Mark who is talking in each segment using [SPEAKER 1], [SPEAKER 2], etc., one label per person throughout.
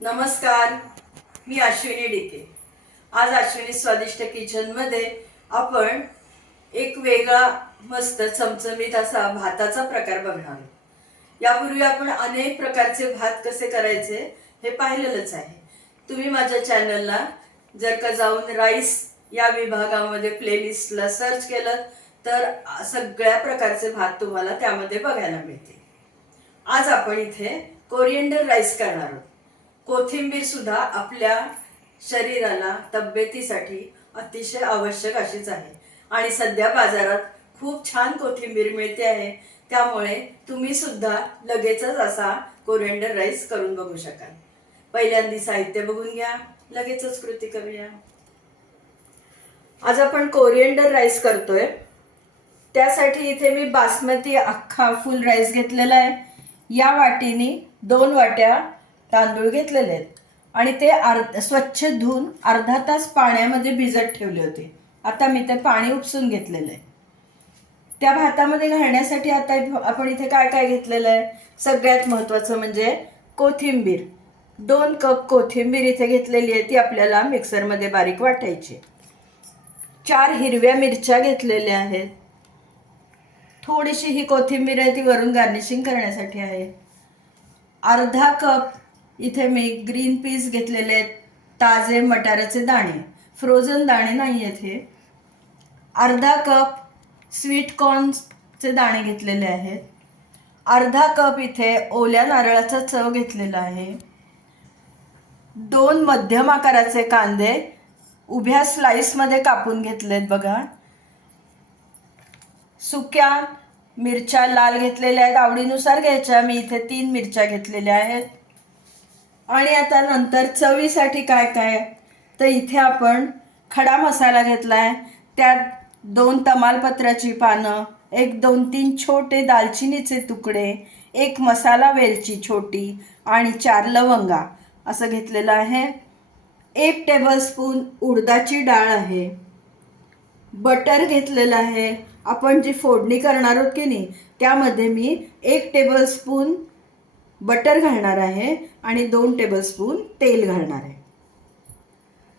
[SPEAKER 1] नमस्कार मी अश्विनी डिके आज अश्विनी स्वादिष्ट किचनमध्ये आपण एक वेगळा मस्त चमचमीत असा भाताचा प्रकार बघणार आहोत. यापूर्वी आपण अनेक प्रकारचे भात कसे करायचे हे पाहिलेलंच आहे. तुम्ही माझ्या चॅनलला जर का जाऊन राईस या विभागामध्ये प्लेलिस्टला सर्च केलं तर सगळ्या प्रकारचे भात तुम्हाला त्यामध्ये बघायला मिळतील. आज आपण इथे कोरिएंडर राईस करणार आहोत. कोथिंबीर सुद्धा आपल्या शरीराला तब्येतीसाठी अतिशय आवश्यक अशीच आहे. आणि सध्या बाजारात खूप छान कोथिंबीर मिळते आहे. त्यामुळे तुम्ही सुद्धा लगेचच असा कोरिएंडर राईस करून बघू शकाल. पहिल्यांदी साहित्य बघून घ्या. लगेचच कृती करूया. आज आपण कोरिएंडर राईस करतोय. त्यासाठी इथे मी बासमती अख्खा फुल राईस घेतलेला आहे. या वाटीने दोन वाट्या तांदूळ घेतलेले आहेत. आणि ते अर्ध स्वच्छ धुवून अर्धा तास पाण्यामध्ये भिजत ठेवले होते. आता मी ते पाणी उपसून घेतलेलं आहे. त्या भातामध्ये घालण्यासाठी आता आपण इथे काय काय घेतलेलं आहे? सगळ्यात महत्त्वाचं म्हणजे कोथिंबीर. दोन कप कोथिंबीर इथे घेतलेली आहे ती आपल्याला मिक्सरमध्ये बारीक वाटायची चार हिरव्या मिरच्या घेतलेल्या आहेत. थोडीशी ही कोथिंबीर आहे ती वरून गार्निशिंग करण्यासाठी आहे. अर्धा कप इथे मी ग्रीन पीस घेतलेले आहेत. ताजे मटाराचे दाणे. फ्रोझन दाणे नाही आहेत हे. अर्धा कप स्वीट कॉर्नचे दाणे घेतलेले आहेत. अर्धा कप इथे ओल्या नारळाचा चव घेतलेला आहे. दोन मध्यम आकाराचे कांदे उभ्या स्लाईसमध्ये कापून घेतलेत बघा. सुक्या मिरच्या लाल घेतलेल्या आहेत. आवडीनुसार घ्यायच्या. मी इथे तीन मिरच्या घेतलेल्या आहेत. आणि आता नंतर चवीसाठी काय काय? तर इथे आपण खडा मसाला घेतला आहे त्यात दोन तमालपत्राची पानं एक दोन तीन छोटे दालचिनीचे तुकडे एक मसाला वेलची छोटी आणि चार लवंगा. असं घेतलेलं आहे. एक टेबलस्पून उडदाची डाळ आहे. बटर घेतलेलं आहे. आपण जी फोडणी करणार आहोत की नाही त्यामध्ये मी एक टेबलस्पून बटर घालणार आहे आणि दोन टेबलस्पून तेल घालणार आहे.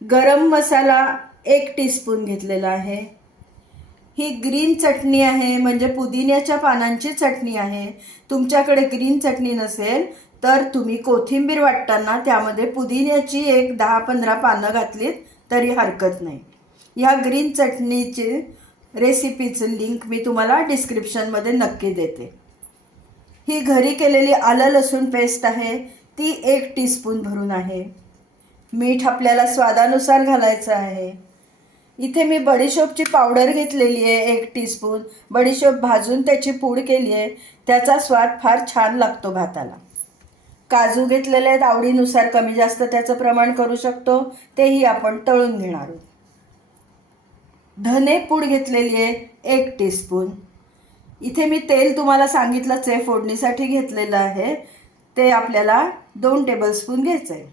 [SPEAKER 1] गरम मसाला एक टीस्पून घेतलेला आहे. ही ग्रीन चटणी आहे म्हणजे पुदिन्याच्या पानांची चटणी आहे. तुमच्याकडे ग्रीन चटणी नसेल तर तुम्ही कोथिंबीर वाटताना त्यामध्ये पुदिन्याची एक दहा पंधरा पानं घातलीत तरी हरकत नाही. ह्या ग्रीन चटणीची रेसिपीचं लिंक मी तुम्हाला डिस्क्रिप्शनमध्ये नक्की देते. ही घरी केलेली आलं लसूण पेस्ट आहे ती एक टीस्पून भरून आहे. मीठ आपल्याला स्वादानुसार घालायचं आहे. इथे मी बडीशोपची पावडर घेतलेली आहे एक टीस्पून बडीशोप भाजून त्याची पूड केली आहे त्याचा स्वाद फार छान लागतो भाताला. काजू घेतलेले आहेत आवडीनुसार कमी जास्त त्याचं प्रमाण करू शकतो तेही आपण तळून घेणार आहोत. धने पूड घेतलेली आहे एक टीस्पून इथे मी तेल तुम्हाला सांगितलंच आहे फोडणीसाठी घेतलेलं आहे. ते आपल्याला दोन टेबलस्पून घ्यायचं आहे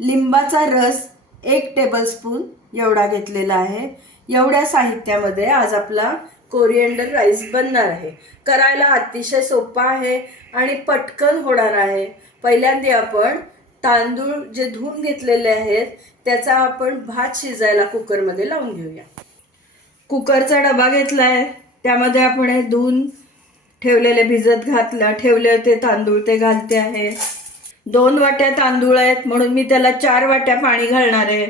[SPEAKER 1] लिंबाचा रस एक टेबलस्पून एवढा घेतलेला आहे. एवढ्या साहित्यामध्ये आज आपला कोरिएंडर राईस बनणार आहे. करायला अतिशय सोपा आहे आणि पटकन होणार आहे. पहिल्यांदा आपण तांदूळ जे धुवून घेतलेले आहेत त्याचा आपण भात शिजायला कुकरमध्ये लावून घेऊया. कुकरचा डबा घेतला आहे त्यामध्ये आपण हे धुवून ठेवलेले भिजत घातलं ठेवले होते तांदूळ ते घालते आहे. दोन वाट्या तांदूळ आहेत म्हणून मी त्याला चार वाट्या पाणी घालणार आहे.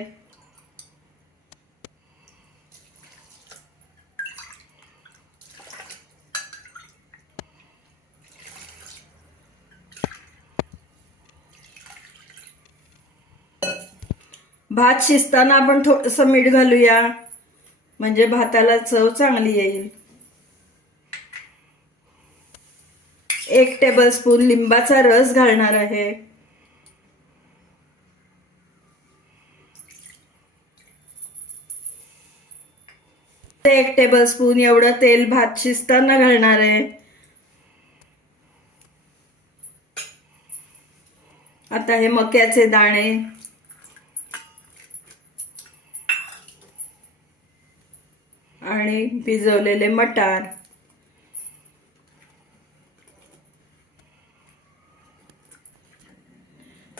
[SPEAKER 1] भात शिजताना आपण थोडंसं मीठ घालूया. म्हणजे भाताला चव चांगली येईल. एक टेबलस्पून लिंबाचा रस घालणार आहे. एक टेबलस्पून एवढं तेल भात शिजताना घालणार आहे. आता हे मक्याचे दाणे. आणि भिजवलेले मटार.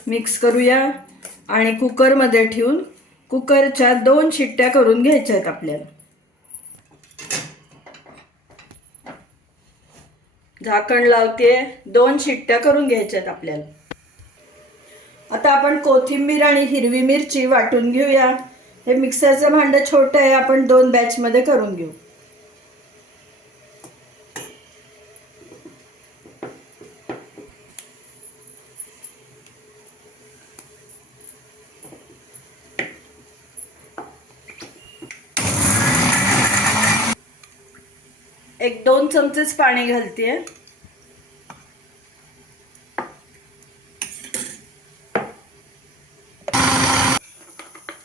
[SPEAKER 1] मिक्स करूया आणि कुकरमध्ये ठेवून कुकरच्या दोन शिट्ट्या करून घ्यायच्या आहेत आपल्याला. झाकण लावते दोन शिट्ट्या करून घ्यायच्या आहेत आपल्याला. आता आपण कोथिंबीर आणि हिरवी मिरची वाटून घेऊया. हे मिक्सरचं भांडं छोटं आहे आपण दोन बॅचमध्ये करून घेऊ. एक दोन चमचेच पाणी घालते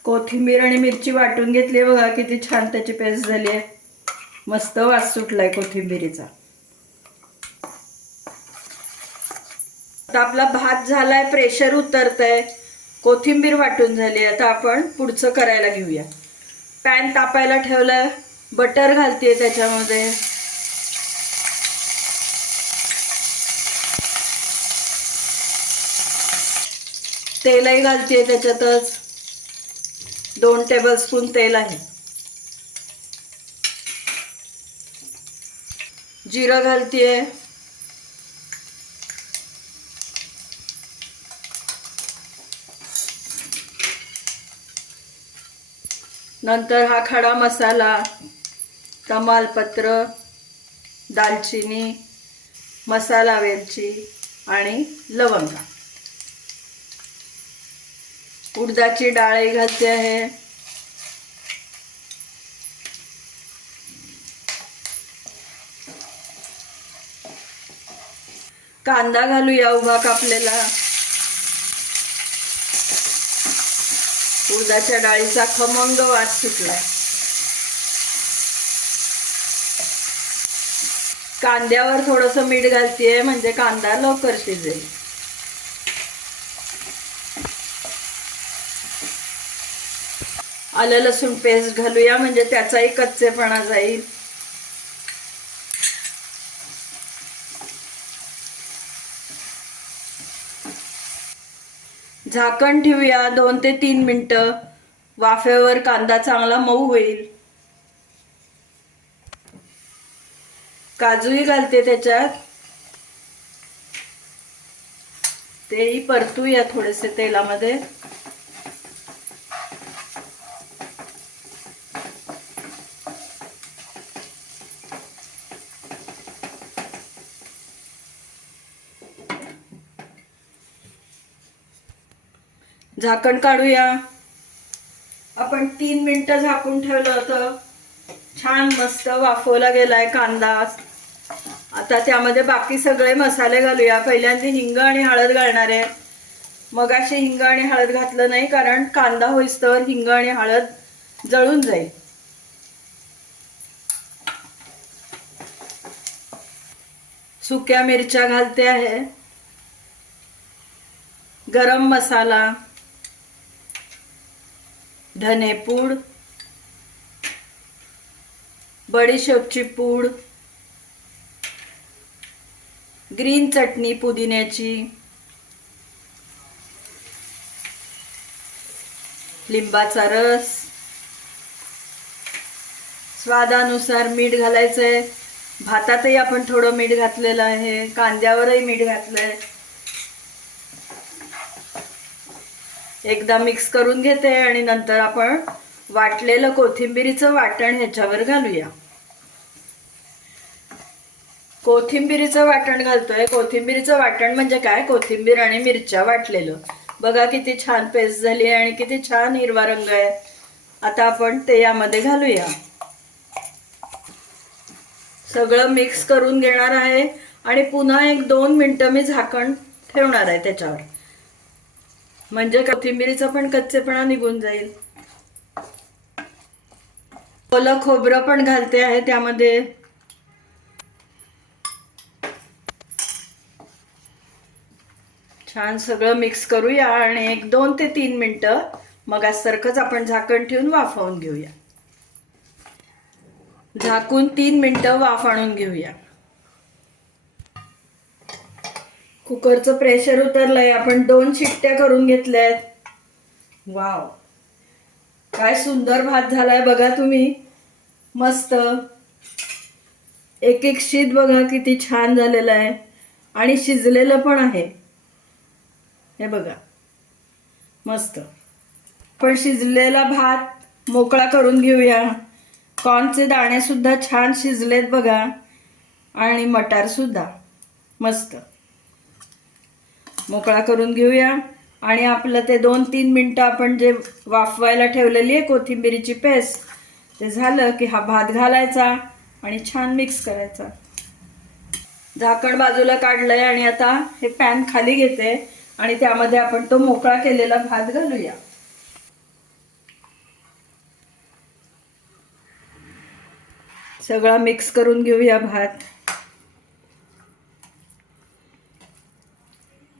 [SPEAKER 1] कोथिंबीर आणि मिरची वाटून घेतली बघा किती छान त्याची पेस्ट झाली आहे मस्त वास सुटलाय कोथिंबीरीचा. आता आपला भात झालाय प्रेशर उतरतंय. कोथिंबीर वाटून झाली आता आपण पुढचं करायला घेऊया. पॅन तापायला ठेवलंय. बटर घालते त्याच्यामध्ये. तेलही घालते त्याच्यातच. दोन टेबलस्पून तेल आहे. जिरं घालतीये. नंतर हा खडा मसाला तमालपत्र दालचिनी मसाला वेलची आणि लवंगा. उडदाची डाळे घालते आहे. कांदा घालूया उभा कापलेला. उडदाच्या डाळीचा खमंग वास सुटलाय. कांद्यावर थोडस मीठ घालतीये म्हणजे कांदा लवकर शिजेल. आलं लसूण पेस्ट घालूया म्हणजे त्याचाही कच्चेपणा जाईल. झाकण ठेवूया दोन ते तीन मिनटं. वाफेवर कांदा चांगला मऊ होईल. काजूही घालते त्याच्यात. तेही परतूया थोडेसे तेलामध्ये. झाकण काढूया. आपण तीन मिनटं झाकून ठेवलं होतं. छान मस्त वाफवला गेलाय कांदा. आता त्यामध्ये बाकी सगळे मसाले घालूया. पहिल्यांदा हिंग आणि हळद घालणार आहे. मग असे हिंग आणि हळद घातलं नाही कारण कांदा होईस्तवर हिंग आणि हळद जळून जाईल. सुक्या मिरच्या घालते आहे. गरम मसाला. धनेपूड बडीशेपची पूड ग्रीन चटणी पुदिन्याची लिंबाचा रस स्वादानुसार मीठ घालायचंय. भातातही आपण थोडं मीठ घातलेलं आहे कांद्यावरही मीठ घातलं आहे एकदा मिक्स करून घेते आणि नंतर आपण वाटलेलं कोथिंबिरीचं वाटण ह्याच्यावर घालूया. कोथिंबिरीचं वाटण घालतोय. कोथिंबिरीचं वाटण म्हणजे काय? कोथिंबीर आणि मिरच्या वाटलेलं. बघा किती छान पेस्ट झाली आहे आणि किती छान हिरवा रंग आहे. आता आपण ते यामध्ये घालूया. सगळं मिक्स करून घेणार आहे आणि पुन्हा एक दोन मिनटं मी झाकण ठेवणार आहे त्याच्यावर. म्हणजे कोथिंबिरीचा पण कच्चेपणा निघून जाईल. ओलं खोबरं पण घालते आहे त्यामध्ये. छान सगळं मिक्स करूया आणि एक दोन ते तीन मिनटं मग सारखंच आपण झाकण ठेवून वाफवून घेऊया. झाकून तीन मिनटं वाफ आणून घेऊया. कुकरचं प्रेशर उतरलंय. आपण दोन शिट्ट्या करून घेतल्या आहेत वाव काय सुंदर भात झालाय बघा तुम्ही. मस्त. एक एक शीत बघा किती छान झालेलं आहे. आणि शिजलेलं पण आहे. हे बघा. मस्त. पण शिजलेला भात मोकळा करून घेऊया. कॉर्नचे दाणे सुद्धा छान शिजलेत बघा. आणि मटार सुद्धा. मस्त. मोकळा करून घेऊया. आणि आपलं ते दोन तीन मिनटं आपण जे वाफवायला ठेवलेली आहे कोथिंबिरीची पेस्ट ते झालं की हा भात घालायचा आणि छान मिक्स करायचा. झाकण बाजूला काढलंय आणि आता हे पॅन खाली घेते आणि त्यामध्ये आपण तो मोकळा केलेला भात घालूया. सगळा मिक्स करून घेऊया भात.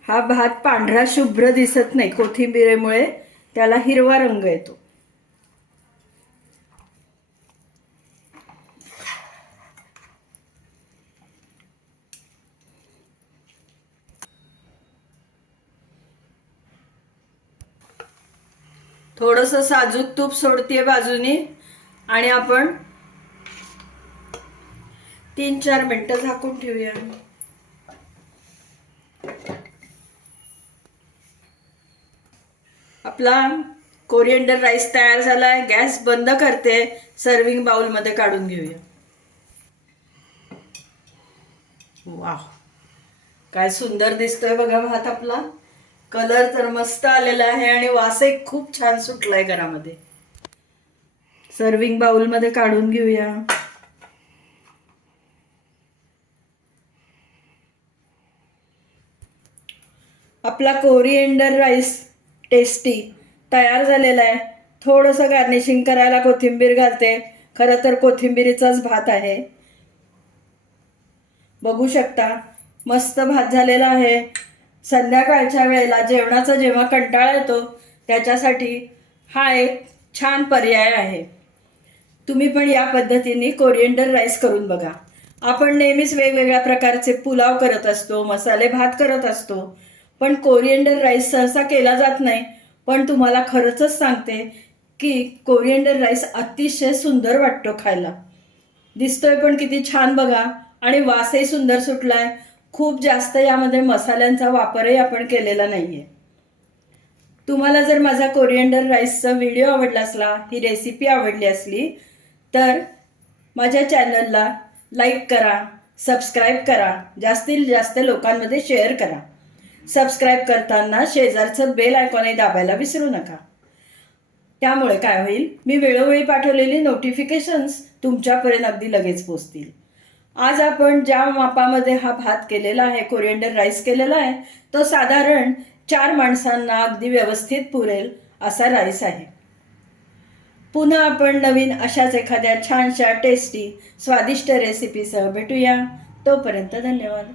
[SPEAKER 1] हा भात पांढरा शुभ्र दिसत नाही कोथिंबिरीमुळे. त्याला हिरवा रंग येतो. थोडस साजूक तूप सोडतीये बाजूनी. आणि आपण तीन चार मिनटं झाकून ठेवूया. आपला कोरिएंडर राईस तयार झालाय गॅस बंद करते. सर्विंग बाउलमध्ये काढून घेऊया. वा काय सुंदर दिसतोय बघा भात आपला. कलर तर मस्त आलेला आहे आणि वासही खूप छान सुटलाय घरामध्ये. सर्विंग बाउलमध्ये काढून घेऊया. आपला कोरिएंडर राईस टेस्टी तयार झालेला आहे. थोडंसं गार्निशिंग करायला कोथिंबीर घालते. खरं तर कोथिंबीरीचाच भात आहे. बघू शकता मस्त भात झालेला आहे. संध्याकाळच्या वेळेला जेवणाचा जेव्हा कंटाळा येतो त्याच्यासाठी हा एक छान पर्याय आहे. तुम्ही पण या पद्धतीने कोरिएंडर राईस करून बघा. आपण नेहमीच वेगवेगळ्या प्रकारचे पुलाव करत असतो मसाले भात करत असतो. पण कोरिएंडर राईस सहसा केला जात नाही. पण तुम्हाला खरंच सांगते की कोरिएंडर राईस अतिशय सुंदर वाटतो खायला. दिसतोय पण किती छान बघा. आणि वासही सुंदर सुटलाय. खूप जास्त यामध्ये मसाल्यांचा वापरही आपण केलेला नाहीये. तुम्हाला जर माझा कोरिएंडर राईसचा व्हिडिओ आवडला असला ही रेसिपी आवडली असली तर माझ्या चॅनलला लाईक करा सबस्क्राईब करा जास्तीत जास्त लोकांमध्ये शेअर करा. सबस्क्राईब करताना शेजारचं बेल आयकॉनही दाबायला विसरू नका. त्यामुळे काय होईल? मी वेळोवेळी पाठवलेली नोटिफिकेशन्स तुमच्यापर्यंत अगदी लगेच पोचतील आज आपण ज्या मापामध्ये हा भात केलेला आहे कोरिएंडर राईस केलेला आहे तो साधारण चार माणसांना अगदी व्यवस्थित पुरेल असा राईस आहे. पुन्हा आपण नवीन अशाच एखाद्या छानशा टेस्टी स्वादिष्ट रेसिपीसह भेटूया. तोपर्यंत धन्यवाद.